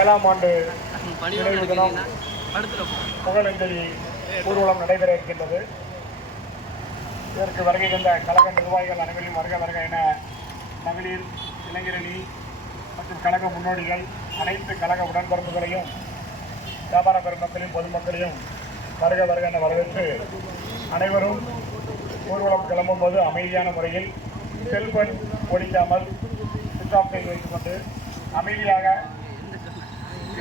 7ஆம் ஆண்டு நினைவு தினம் புகழஞ்சலி ஊர்வலம் நடைபெற இருக்கின்றது. இதற்கு வருகை தந்த கழக நிர்வாகிகள் அனைவரையும் வருக வருக என மகளிர், இளைஞரணி மற்றும் கழக முன்னோடிகள் அனைத்து கழக உடன்பிறப்புகளையும் வியாபார பெருமக்களையும் பொதுமக்களையும் வருக வருக என வரவேற்று அனைவரும் ஊர்வலம் கிளம்பும் போது அமைதியான முறையில் செல்போன் ஒழிக்காமல் சுவிட்ச் ஆஃப் செய்து வைத்துக் கொண்டு அமைதியாக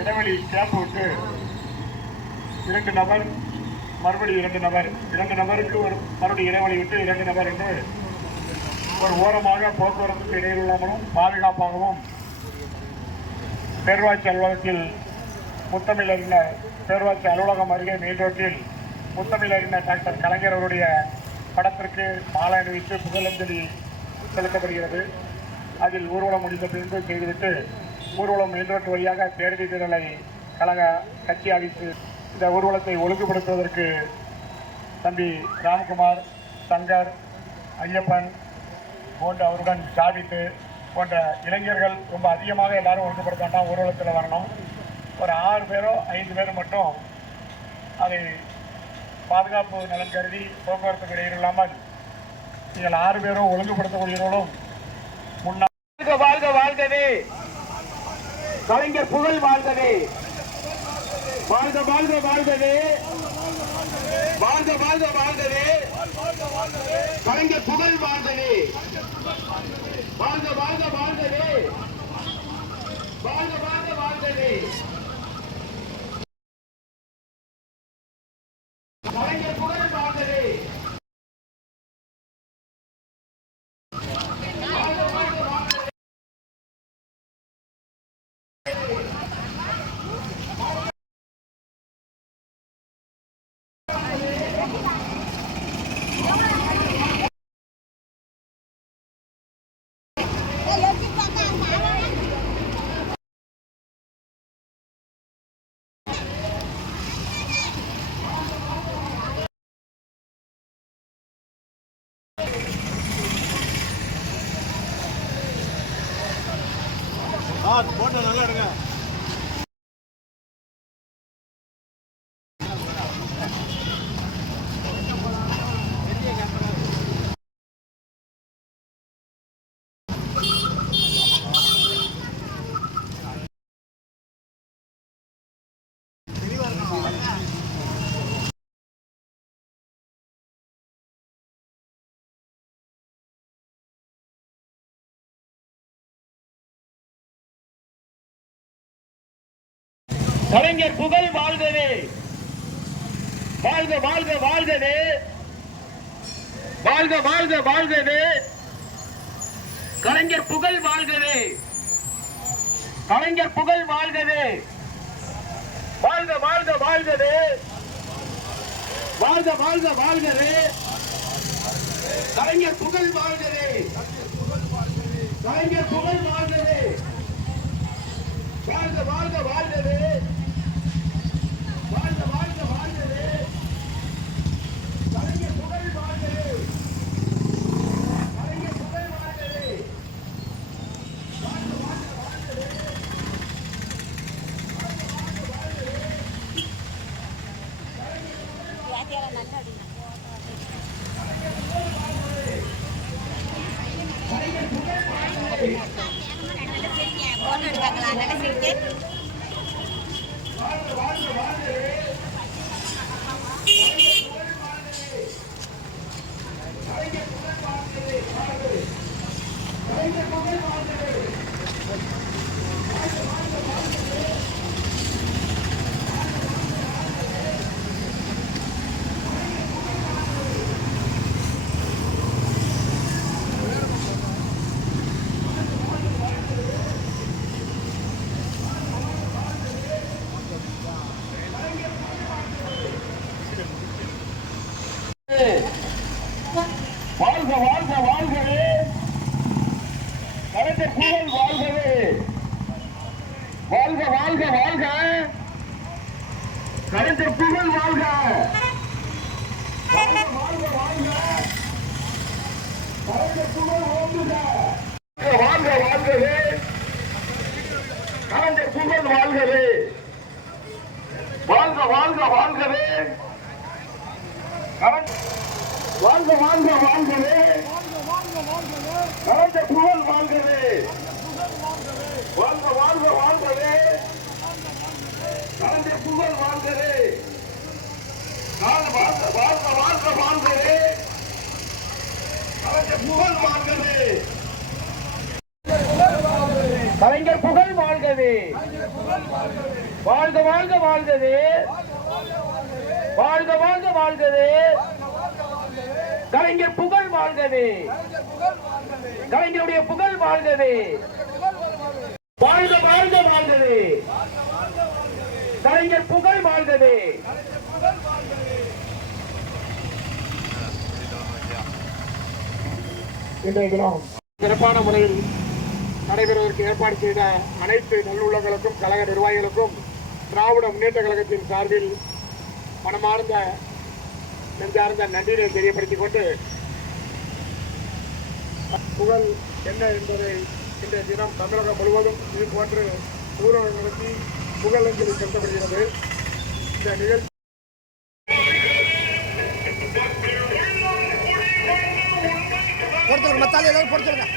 இடைவெளி கேப் விட்டு 2 நபர் மறுபடியும் 2 நபர் 2 நபருக்கு ஒரு மறுபடியும் இடைவெளி விட்டு 2 நபர் என்று ஒரு ஓரமாக போக்குவரத்துக்கு இடையில் இல்லாமலும் பாதுகாப்பாகவும் பேரூராட்சி அலுவலகத்தில் முத்தமிழறிஞர் பேரூராட்சி அலுவலகம் அருகே மெயின் ரோட்டில் முத்தமிழறிஞர் டாக்டர் கலைஞர் அவருடைய படத்திற்கு மாலை அணிவித்து புகழஞ்சலி செலுத்தப்படுகிறது. அதில் ஊர்வலம் முடிந்த பின்பு செய்துவிட்டு ஊர்வலம் மெயின் ரோட்டு வழியாக பேரடி திரளை கழக கட்சி ஆஃபீஸு இந்த ஊர்வலத்தை ஒழுங்குபடுத்துவதற்கு தம்பி ராம்குமார், சங்கர், ஐயப்பன் போன்ற அவருடன் சாதித்து போன்ற இளைஞர்கள் ரொம்ப அதிகமாக எல்லாரும் ஒழுங்குபடுத்தாண்டா ஊர்வலத்தில் வரணும். ஒரு 6 பேரோ 5 பேர் மட்டும் அதை பாதுகாப்பு நலன் கருதி போக்குவரத்துக்கு இடையில் இல்லாமல் நீங்கள் 6 பேரும் ஒழுங்குபடுத்தக்கூடியவர்களும் முன்னாள் வாழ்க வாழ்கவே, கலைஞர் புகழ் வாழ்கவே, வாழ்க வாழ்க வாழ்கவே, வாழ்க வாழ்க வாழ்கவே, கலைஞர் புகழ் வாழ்கவே, வாழ்க வாழ்க வாழ்கவே, வாழ்க வாழ்க வாழ்கவே, கலைஞர் புகழ் வாழ்கவே. போட்டோ நல்லா எடுங்க. கலைஞர் புகழ் வாழ்கவே, வாழ்க வாழ்க வாழ்கவே, வாழ்க வாழ்க வாழ்கவே, கலைஞர் புகழ் வாழ்கவே, கலைஞர் புகழ் வாழ்கவே, வாழ்க வாழ்க வாழ்கவே, வாழ்க வாழ்க வாழ்கவே, கலைஞர் புகழ் வாழ்கவே, கலைஞர் புகழ் வாழ்கவே, வாழ்க வாழ்க வாழ்கவே, வாழ்க வாழ்க வாழ்கவே, கலைஞர் புகழ் வாழ்கவே, கலைஞர் புகழ் வாழ்கவே, வாழ்க வாழ்க வாழ்கவே, வாழ்க வாழ்க வாழ்கவே, கலைஞர் புகழ் வாழ்கவே. வாழ்க வாழ்க வாழ்கவே, கலைஞர் புகழ் வாழ்கவே, வாழ்க வாழ்க வாழ்க, கலைஞர் புகழ் வாழ்க, வாழ்க வாழ்க வாழ்க, கலைஞர் புகழ் ஓங்குக, வாழ்க வாழ்கவே, கலைஞர் புகழ் வாழ்கவே, வாழ்க வாழ்க வாழ்கவே, வாழ்க வாழ்க வாழ்கவே, கலைஞர் புகழ் வாழ்கவே, வாழ்க வாழ்க வாழ்கவே, கலைஞர் புகழ் வாழ்கவே, வாழ்க வாழ்க வாழ்க வாழ்கவே, கலைஞர் புகழ் வாழ்கவே, கலைஞர் புகழ் வாழ்கவே, வாழ்க வாழ்க வாழ்கவே, வாழ்க வாழ்க வாழ்கவே, கலைஞர் புகழ் வாழ்கவே, கலைஞருடைய புகழ் வாழ்கவே, வாழ்க வாழ்க வாழ்கவே, கலைஞர் புகழ் வாழ்கவே. இன்றைய தினம் சிறப்பான முறையில் நடைபெறுவதற்கு ஏற்பாடு செய்த அனைத்து நல்லுள்ளங்களுக்கும் கழக நிர்வாகிகளுக்கும் திராவிட முன்னேற்ற கழகத்தின் சார்பில் மனமார்ந்த நெஞ்சார்ந்த நன்றியை தெரியப்படுத்திக் கொண்டு புகழ் என்ன என்பதை இன்றைய தினம் தமிழகம் முழுவதும் இது போன்று ஊரக நடத்தி புகழ் அஞ்சலி செலுத்தப்படுகிறது. இந்த நிகழ்ச்சி மத்தால எல்லாரும் பொறுத்துருங்க.